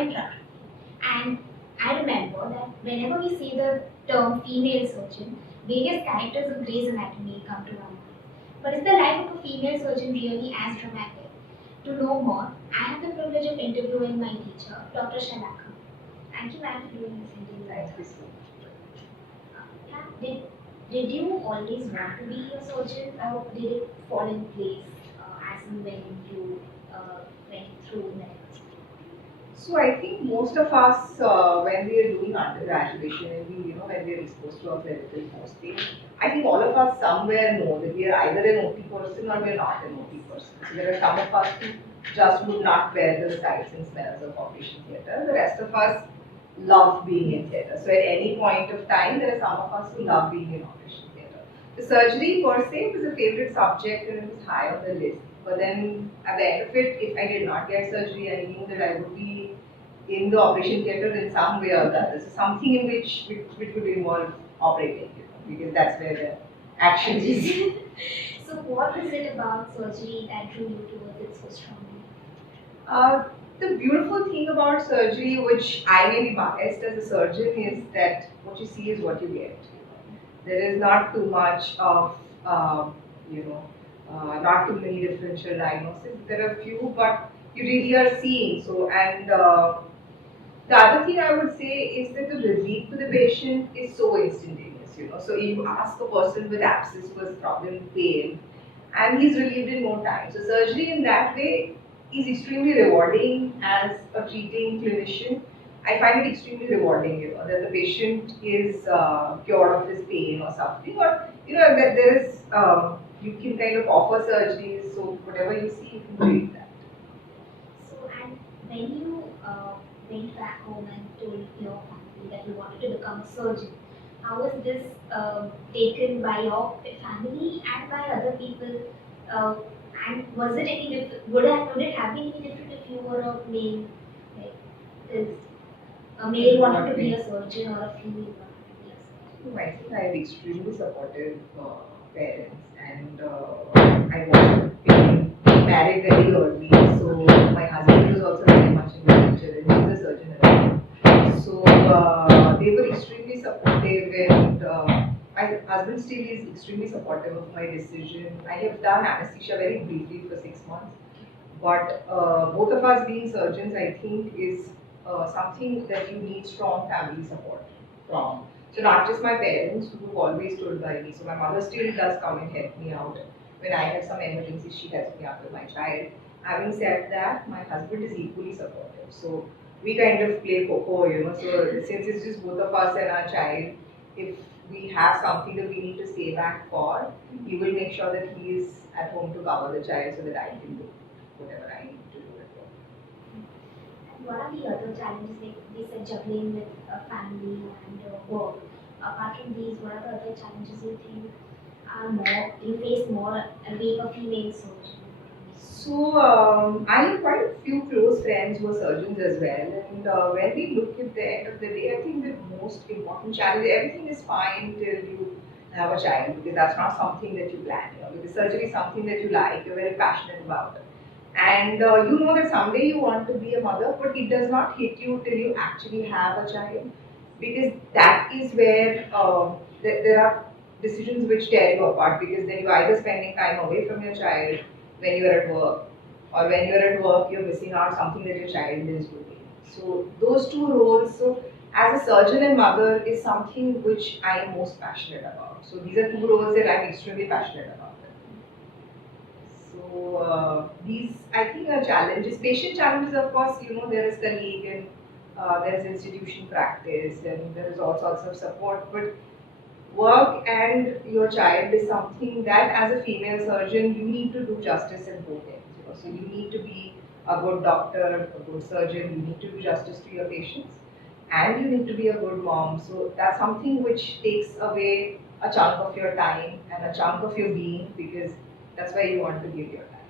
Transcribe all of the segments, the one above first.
am Prakriti, and I remember that whenever we see the term female surgeon, various characters of Grey's Anatomy come to our mind. But is the life of a female surgeon really as dramatic? To know more, I have the privilege of interviewing my teacher, Dr. Shalaka. Thank you, ma'am, for doing this interview. Thank you so much. Yeah, did you always want to be a surgeon, or did it fall in place as and when you went through medical school? So I think most of us, when we are doing undergraduation and when we are exposed to a clinical posting, I think all of us somewhere know that we are either an OT person or we are not an OT person. So there are some of us who just would not bear the sights and smells of operation theatre. The rest of us love being in theatre. So at any point of time, there are some of us who love being in operation theatre. The surgery per se was a favorite subject and it was high on the list. But then at the end of it, if I did not get surgery, I knew that I would be in the operation theatre in some way or the other. So something in which would involve operating, because that's where the action is. So what is it about surgery that drew you towards it so strongly? The beautiful thing about surgery, which I may be biased as a surgeon, is that what you see is what you get. There is not too much of, not too many differential diagnoses. There are few, but you really are seeing. So, and the other thing I would say is that the relief to the patient is so instantaneous. So you ask a person with abscess who has problem pain, and he's relieved in no time. So surgery in that way is extremely rewarding as a treating clinician. I find it extremely rewarding, that the patient is cured of his pain or something, or that there is you can kind of offer surgeries. So whatever you see, you can treat that. So, and when you went back home and told your family that you wanted to become a surgeon, how was this taken by your family and by other people? Uh, and was it any different? Would it have been any different if you were a male? Like, is a male wanted to be a surgeon or a female wanted to be a surgeon? I think I have extremely supportive parents, and I was getting married very early. So my husband was also very much in the picture, and he's a surgeon as well. So they were extremely supportive, and my husband still is extremely supportive of my decision. I have done anesthesia very briefly for 6 months, but both of us being surgeons, I think, is something that you need strong family support from. So not just my parents who have always stood by me. So my mother still does come and help me out. When I have some emergency, she helps me out with my child. Having said that, my husband is equally supportive. So we kind of play coco. So since it's just both of us and our child, if we have something that we need to stay back for, he will make sure that he is at home to cover the child so that I can do whatever I need to do at home. And what are the other challenges? Like we said, juggling with family and work. Apart from these, what are the other challenges you think are more you face more being a female surgeon? So I have quite a few close friends who are surgeons as well, and when we look at the end of the day, I think the most important challenge, everything is fine till you have a child, because that's not something that you plan. Because surgery is something that you like, you're very passionate about, and you know that someday you want to be a mother, but it does not hit you till you actually have a child, because that is where there are decisions which tear you apart, because then you're either spending time away from your child when you're at work, or when you're at work you're missing out something that your child is doing. So those two roles, so as a surgeon and mother, is something which I am most passionate about. So these are two roles that I'm extremely passionate about. So these, I think, are challenges. Patient challenges, of course, there is colleague, and there is institution practice, and there is all sorts of support. But work and your child is something that, as a female surgeon, you need to do justice in both ends. So you need to be a good doctor, a good surgeon. You need to do justice to your patients, and you need to be a good mom. So that's something which takes away a chunk of your time and a chunk of your being, because that's why you want to give your time.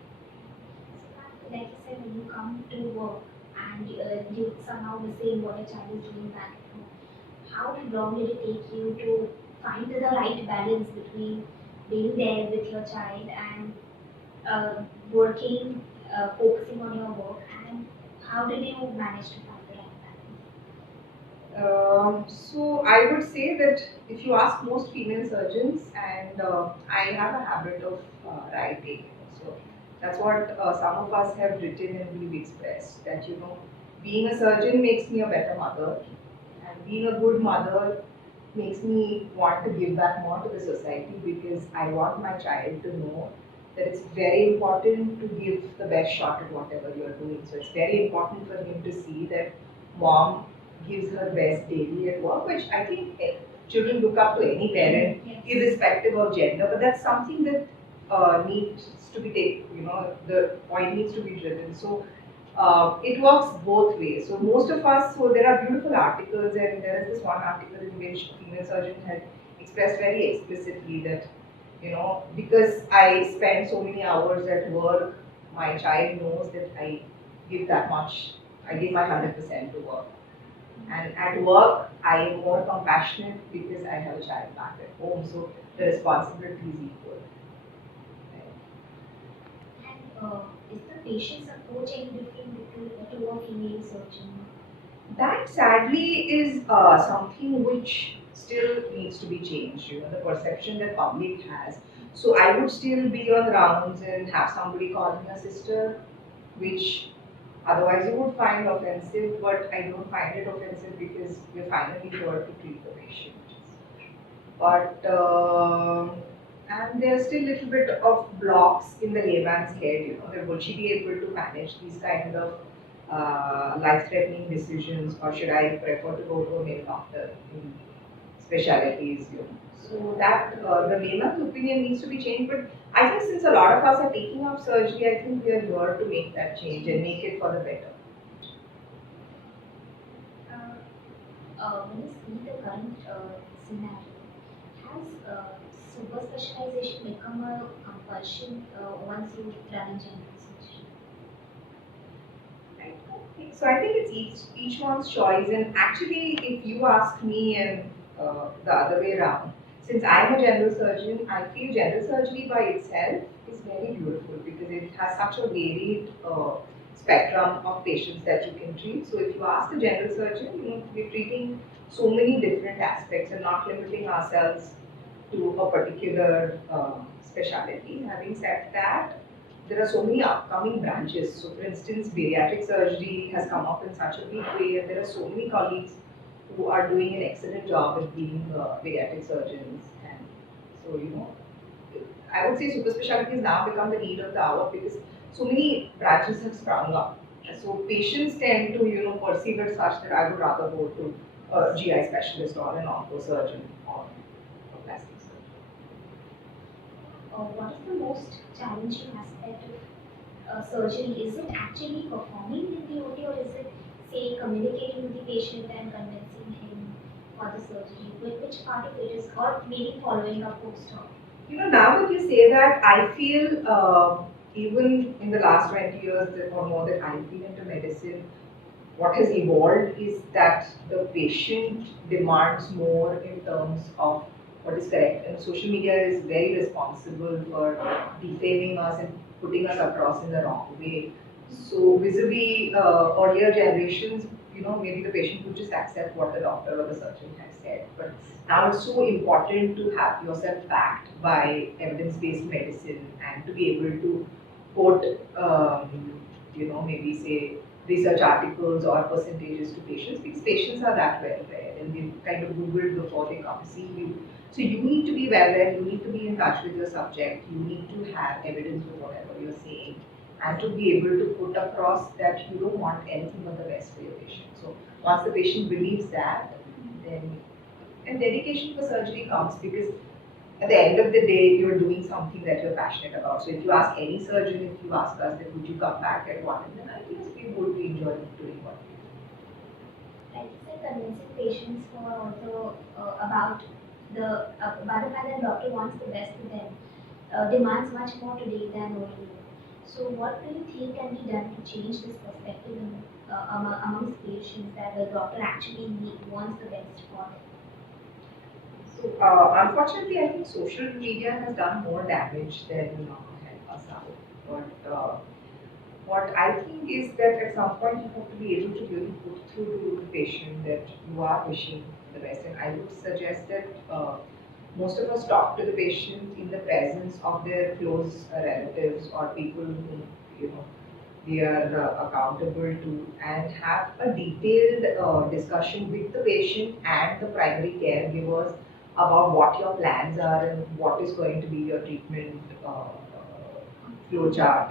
So, like you said, when you come to work and you somehow missing what your child is doing back at home, how long did it take you to find the right balance between being there with your child and working, focusing on your work, and how did you manage to find the right So I would say that if you ask most female surgeons, and I have a habit of writing, so that's what some of us have written and we've expressed that being a surgeon makes me a better mother, and being a good mother makes me want to give back more to the society because I want my child to know that it's very important to give the best shot at whatever you're doing. So it's very important for him to see that mom gives her best daily at work, which I think children look up to any parent, Yes. irrespective of gender, but that's something that needs to be taken, the point needs to be driven. So it works both ways. So most of us, so there are beautiful articles, and there is this one article in which a female surgeon had expressed very explicitly that, because I spend so many hours at work, my child knows that I give that much, I give my 100% to work. And at work, I am more compassionate because I have a child back at home, so the responsibility is equal. And is the patient's approach any different to a female surgeon? That sadly is something which still needs to be changed, the perception that public has. So I would still be on rounds and have somebody call me a sister, which otherwise you would find offensive, but I don't find it offensive because we're finally here to treat the patient. But and there's still a little bit of blocks in the layman's head, that will she be able to manage these kind of life-threatening decisions, or should I prefer to go to a male doctor in specialties, So that the layman's opinion needs to be changed, but I think since a lot of us are taking up surgery, I think we are here to make that change and make it for the better. When you see the current scenario, has super specialization become a compulsion once you run in general surgery? Right. So I think it's each one's choice, and actually, if you ask me, and the other way around, since I'm a general surgeon, I feel general surgery by itself is very beautiful because it has such a varied spectrum of patients that you can treat. So if you ask a general surgeon, we're treating so many different aspects and not limiting ourselves to a particular specialty. Having said that, there are so many upcoming branches. So, for instance, bariatric surgery has come up in such a big way, and there are so many colleagues who are doing an excellent job at being bariatric surgeons. And so, I would say super specialty has now become the need of the hour because so many branches have sprung up. So patients tend to, perceive it such that I would rather go to a GI specialist or an onco surgeon or a plastic surgeon. What is the most challenging aspect of surgery? Is it actually performing in the OT, or is it, say, communicating with the patient and convincing him for the surgery? Which part of it is, or maybe following up post-op? Now that you say that, I feel even in the last 20 years or more that I've been into medicine, what has evolved is that the patient demands more in terms of what is correct. And social media is very responsible for defaming us and putting us across in the wrong way. So vis-a-vis earlier generations, maybe the patient would just accept what the doctor or the surgeon has said. But now it's so important to have yourself backed by evidence-based medicine and to be able to quote, maybe say research articles or percentages to patients because patients are that well read and they kind of Googled before they come see you. So you need to be well read, you need to be in touch with your subject, you need to have evidence with whatever you're saying and to be able to put across that you don't want anything but the best for your patient. So once the patient believes that, then and dedication for surgery comes because at the end of the day, you're doing something that you're passionate about. So if you ask any surgeon, if you ask us that would you come back at one, then I guess we would be enjoying doing what we do. Like you said, convincing patients for also about the fact that doctor wants the best for them demands much more today than earlier. So what do you think can be done to change this perspective amongst patients that the doctor actually wants the best for them? So unfortunately, I think social media has done more damage than help us out. But what I think is that at some point you have to be able to really put through to the patient that you are wishing the best. And I would suggest that most of us talk to the patient in the presence of their close relatives or people whom you know they are accountable to, and have a detailed discussion with the patient and the primary caregivers about what your plans are and what is going to be your treatment flow chart.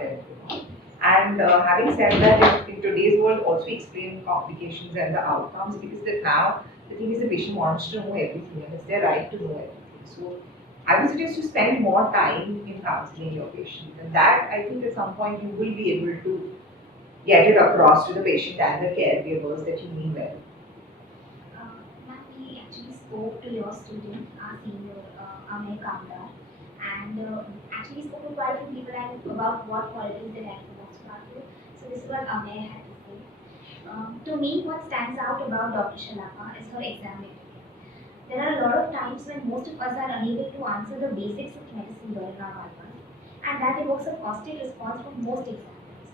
And having said that, in today's world, also explain complications and the outcomes, because that now the thing is the patient wants to know everything and it's their right to know everything. So I would suggest to spend more time in counseling your patient, and that I think at some point you will be able to get it across to the patient and the caregivers that you mean well. Ma'am, we actually spoke to your student, our senior, Amay Kamdar, and actually spoke to quite a few people and about what qualities they like the most about you. So this is what Amay had to say. To me, what stands out about Dr. Shalaka is her exam ability. There are a lot of times when most of us are unable to answer the basics of medicine during our vivas, and that evokes a positive response from most examiners.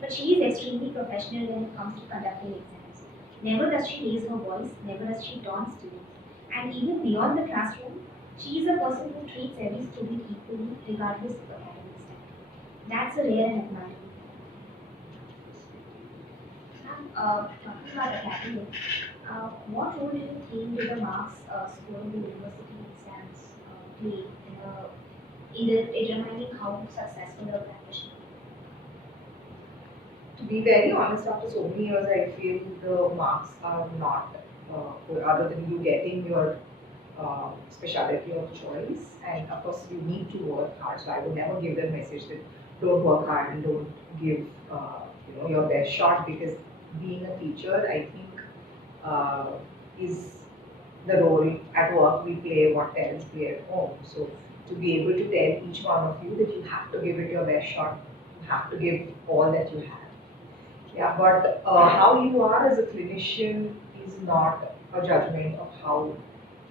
But she is extremely professional when it comes to conducting exams. Never does she raise her voice, never does she taunt students. And even beyond the classroom, she is a person who treats every student equally, regardless of academic standing. That's a rare and admirable quality. Talking about academics, what role do you think do the marks scored in the university exams play in determining how successful a practitioner is? To be very honest, after so many years, I feel the marks are not, other than you getting your specialty of choice, and of course you need to work hard. So I would never give them message that don't work hard and don't give your best shot, because being a teacher, I think, uh, is the role at work we play what parents play at home. So to be able to tell each one of you that you have to give it your best shot, you have to give all that you have. Yeah, but how you are as a clinician is not a judgment of how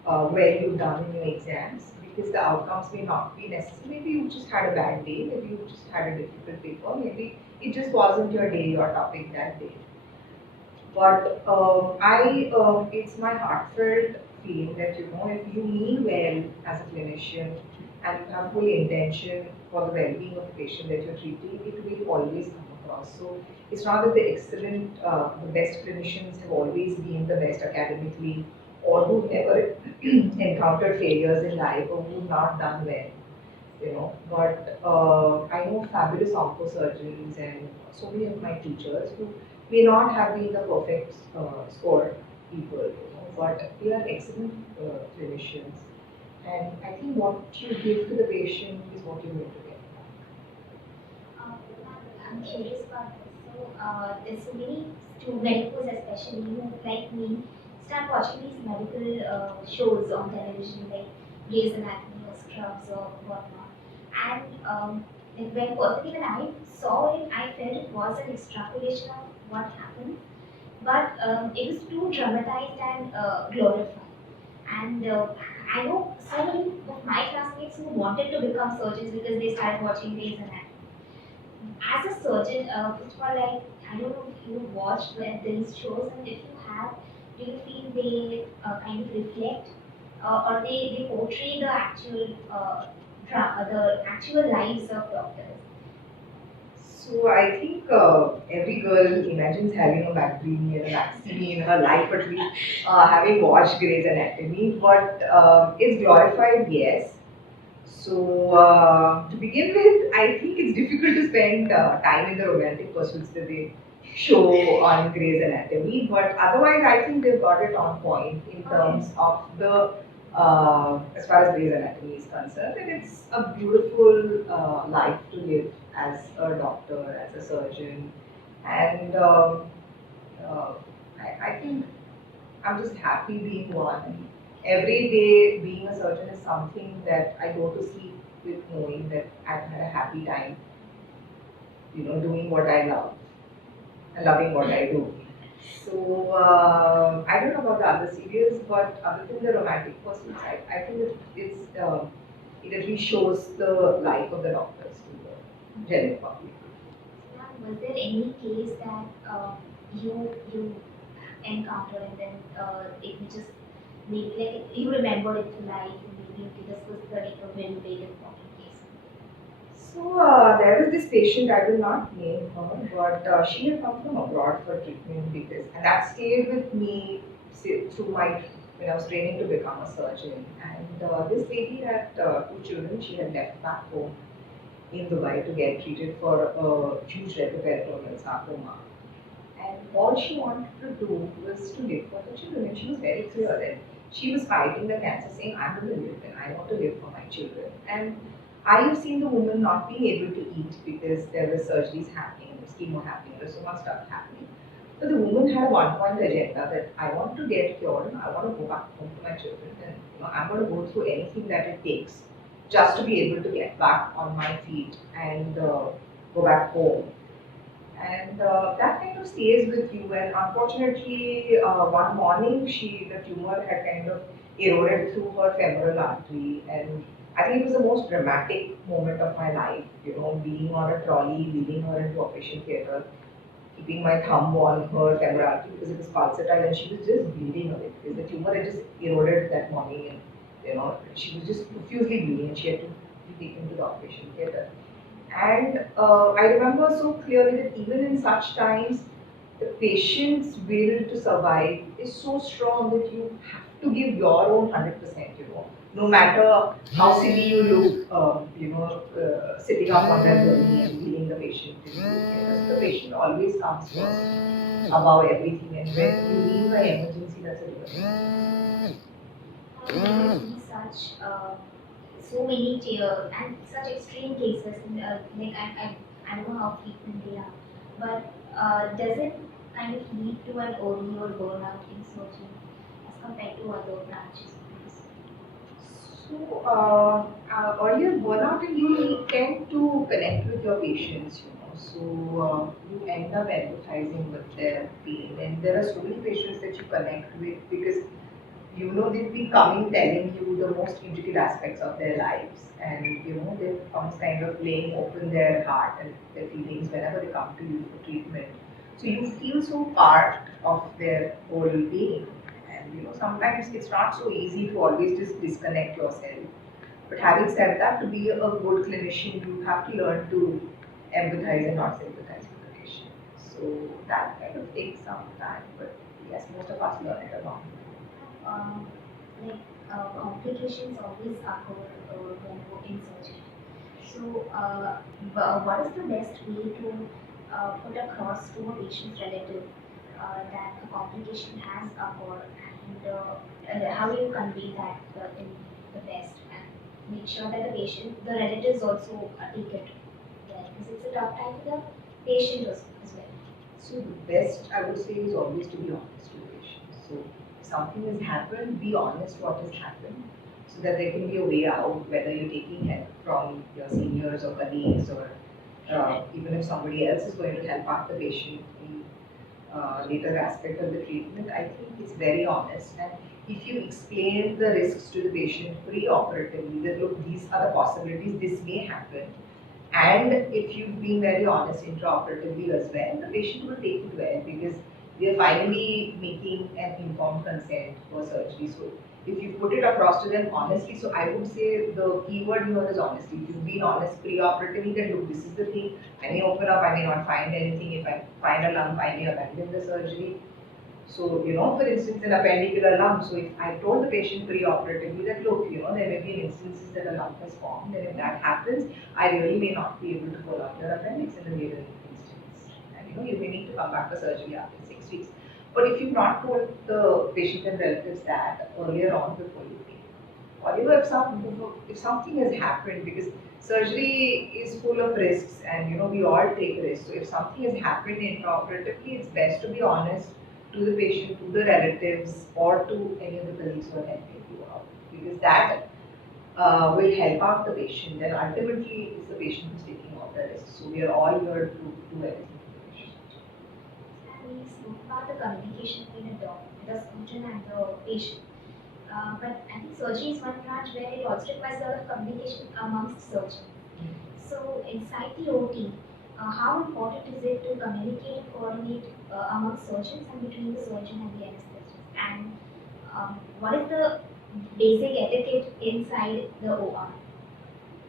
well you've done in your exams, because the outcomes may not be necessary. Maybe you just had a bad day, maybe you just had a difficult paper, maybe it just wasn't your day or topic that day. But it's my heartfelt feeling that if you mean well as a clinician and you have full intention for the well-being of the patient that you're treating, it will always come across. So it's not that the best clinicians have always been the best academically, or who've never encountered failures in life, or who've not done well. But I know fabulous onco-surgeons and so many of my teachers who may not have been the perfect score people, but they are excellent clinicians. And I think what you give to the patient is what you're going to get. I'm curious about this. So, there's so many medicals, especially who, like me, start watching these medical shows on television, like Grey's Anatomy or Scrubs or whatnot. And when personally when I saw it, I felt it was an extrapolation of what happened, but it was too dramatized and glorified. And I know so many of my classmates who wanted to become surgeons because they started watching Grey's Anatomy. As a surgeon, first of all, like, I don't know if you watch these shows, and if you have, do you feel they kind of reflect or they portray the actual the actual lives of doctors? So I think every girl imagines having a Macrini and a Maxini in her life, at least having watched Grey's Anatomy. But it's glorified, yes. So to begin with, I think it's difficult to spend time in the romantic pursuits that they show on Grey's Anatomy. But otherwise, I think they've got it on point in terms of the as far as Grey's Anatomy is concerned, and it's a beautiful life to live as a doctor, as a surgeon, and uh, I think I'm just happy being one. Every day being a surgeon is something that I go to sleep with knowing that I've had a happy time, doing what I love and loving what I do. So I don't know about the other series, but other than the romantic pursuits, I think it at least shows the life of the doctors to the general public. Ma'am, was there any case that you encountered, and then it may just maybe like you remember it for life, and maybe okay, this was the like a very big important case. So there was this patient, I will not name her, but she had come from abroad for treatment because, and that stayed with me through my, when I was training to become a surgeon. And this lady had two children. She had left back home in Dubai to get treated for a huge retroperitoneal sarcoma. And all she wanted to do was to live for the children. And she was very clear that she was fighting the cancer, saying, I'm going to live and I want to live for my children. And I have seen the woman not being able to eat because there were surgeries happening, there was chemo happening, there was so much stuff happening. But the woman had one point agenda that I want to get cured and I want to go back home to my children, and I'm going to go through anything that it takes just to be able to get back on my feet and go back home. And that kind of stays with you. And unfortunately, one morning, the tumor had kind of eroded through her femoral artery, and I think it was the most dramatic moment of my life. Being on a trolley, leading her into operation theatre, keeping my thumb on her femoral artery because it was pulsatile, and she was just bleeding away because the tumor had just eroded that morning, and she was just profusely bleeding, and she had to be taken to the operation theatre. And I remember so clearly that even in such times, the patient's will to survive is so strong that you have to give your own 100%, no matter how silly you look, sitting up on that gurney and leading the patient. So the patient always comes first above everything, and when you leave by emergency, that's a real. There be such so many and such extreme cases. Like I don't know how frequent they are, but does it kind of lead to an earlier burnout in surgery as compared to other branches of medicine? So, earlier burnout, and you tend to connect with your patients, So, you end up empathizing with their pain, and there are so many patients that you connect with because they'll be coming telling you the most intricate aspects of their lives, and they comes kind of laying open their heart and their feelings whenever they come to you for treatment. So you feel so part of their whole being, and sometimes it's not so easy to always just disconnect yourself. But having said that, to be a good clinician, you have to learn to empathize and not sympathize with the patient. So that kind of takes some time, but yes, most of us learn it along the way. Um, like complications always occur when we're in surgery. So, what is the best way to put across to a patient's relative that a complication has occurred, and how do you convey that in the best and make sure that the relatives also take it well, because it's a tough time for the patient as well. So the best I would say is always to be honest with patients. So if something has happened, be honest what has happened, so that there can be a way out, whether you're taking help from your seniors or colleagues, or even if somebody else is going to help out the patient in later aspect of the treatment. I think it's very honest, and if you explain the risks to the patient pre-operatively, that look, these are the possibilities, this may happen, and if you've been very honest intraoperatively as well, the patient will take it well because we are finally making an informed consent for surgery. So if you put it across to them honestly, so I would say the keyword here is honesty. If you've been honest pre-operatively, that look, this is the thing, I may open up, I may not find anything. If I find a lump, I may abandon the surgery. So, for instance, an appendicular lump. So, if I told the patient pre-operatively that, look, there may be instances that a lump has formed, and if that happens, I really may not be able to pull out your appendix in the later instance. And, you may need to come back for surgery after 6 weeks. But if you've not told the patient and relatives that earlier on before you pay, or if something has happened, because surgery is full of risks, and we all take risks. So if something has happened intraoperatively, it's best to be honest to the patient, to the relatives, or to any of the colleagues who are helping you out, because that will help out the patient. And ultimately, it's the patient who's taking all the risks. So we are all here to do everything for the patient. We spoke about the communication between the surgeon and the patient. But I think surgery is one branch where it also requires a lot of communication amongst surgeons. So inside the OT, how important is it to communicate and coordinate among surgeons and between the surgeon and the anesthetist? And what is the basic etiquette inside the OR?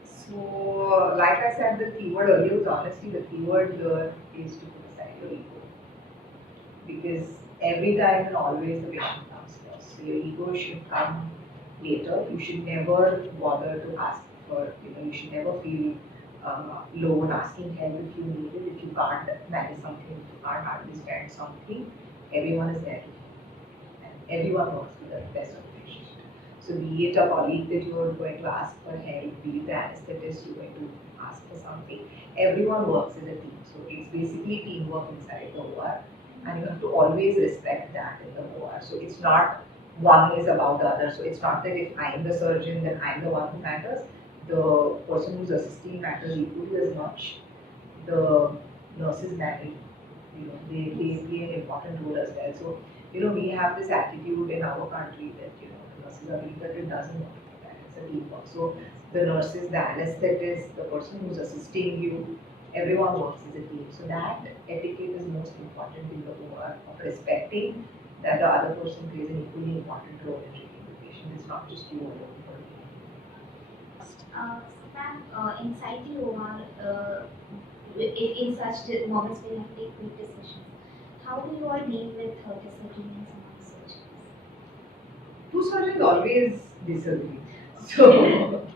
So, like I said, the keyword earlier was honesty. The keyword here is to put aside your ego. Because every time and always the patient comes first. So, your ego should come later. You should never bother to ask for, you should never feel low in asking help if you need it, if you can't manage something, if you can't understand something. Everyone is there to help. And everyone works to the best of the patient. So be it a colleague that you are going to ask for help, be it the anesthetist you're going to ask for something, everyone works as a team. So it's basically teamwork inside the OR, and you have to always respect that in the OR. So it's not one is about the other. So it's not that if I'm the surgeon, then I'm the one who matters. The person who's assisting matters equally as much. The nurses matter. They play an important role as well. So we have this attitude in our country that the nurses are weak, but it doesn't work like that. It's a teamwork. So the nurses, the anesthetist, the person who's assisting you, everyone works as a team. So that etiquette is most important in the OR of respecting that the other person plays an equally important role in treating the patient. It's not just you alone. Ma'am, inside the OR, in such moments when you have to take quick decisions, how do you all deal with disagreements among surgeons? Two surgeons always disagree. So,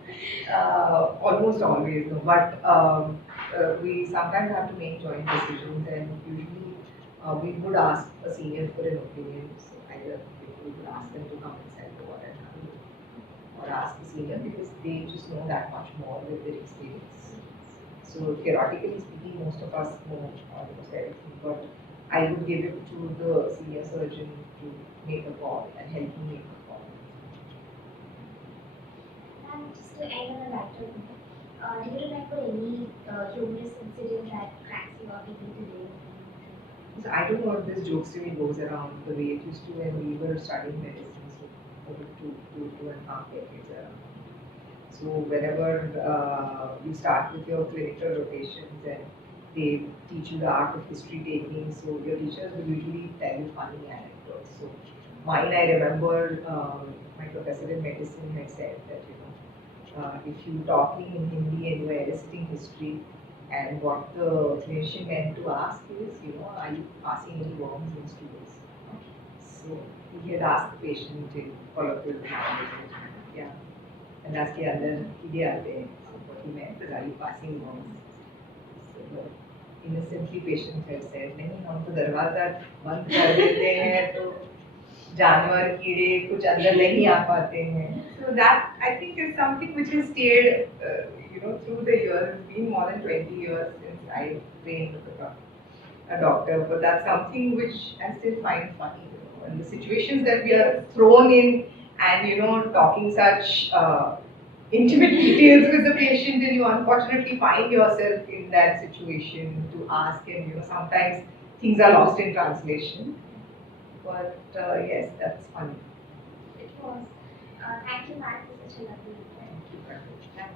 almost always, no. But we sometimes have to make joint decisions, and usually we would ask a senior for an opinion. So, either we would ask them to come inside the ward and have a look, or ask the senior because they just know that much more with their experience. So, theoretically speaking, most of us know almost everything, but I would give it to the senior surgeon to make a call and help me make a call. And just to end on a lighter note, do you remember any humorous incident that cracks you up even today? So I don't know if this joke still goes around the way it used to when we were studying medicine, so over two and a half decades around. So whenever you start with your clinical rotations and they teach you the art of history taking, so your teachers will usually tell you funny anecdotes. So mine, I remember my professor in medicine had said that if you talking in Hindi and you are eliciting history, and what the clinician meant to ask is, are you passing any worms in stools? So he had asked the patient in colloquial language, yeah. And that's the other idea there. So what he meant is, are you passing worms? So the innocently patient had said, नहीं हम तो दरवाजा बंद कर देते हैं तो जानवर कीड़े कुछ अंदर नहीं आ पाते हैं. So that I think is something which has stayed, through the years. It's been more than 20 years since I trained to become a doctor, but that's something which I still find funny. And the situations that we are thrown in, and talking such intimate details with the patient, and you unfortunately find yourself in that situation to ask, and sometimes things are lost in translation. But yes, that's funny. It was. Thank you, Matt, for such a lovely Thank you very much. Thanks.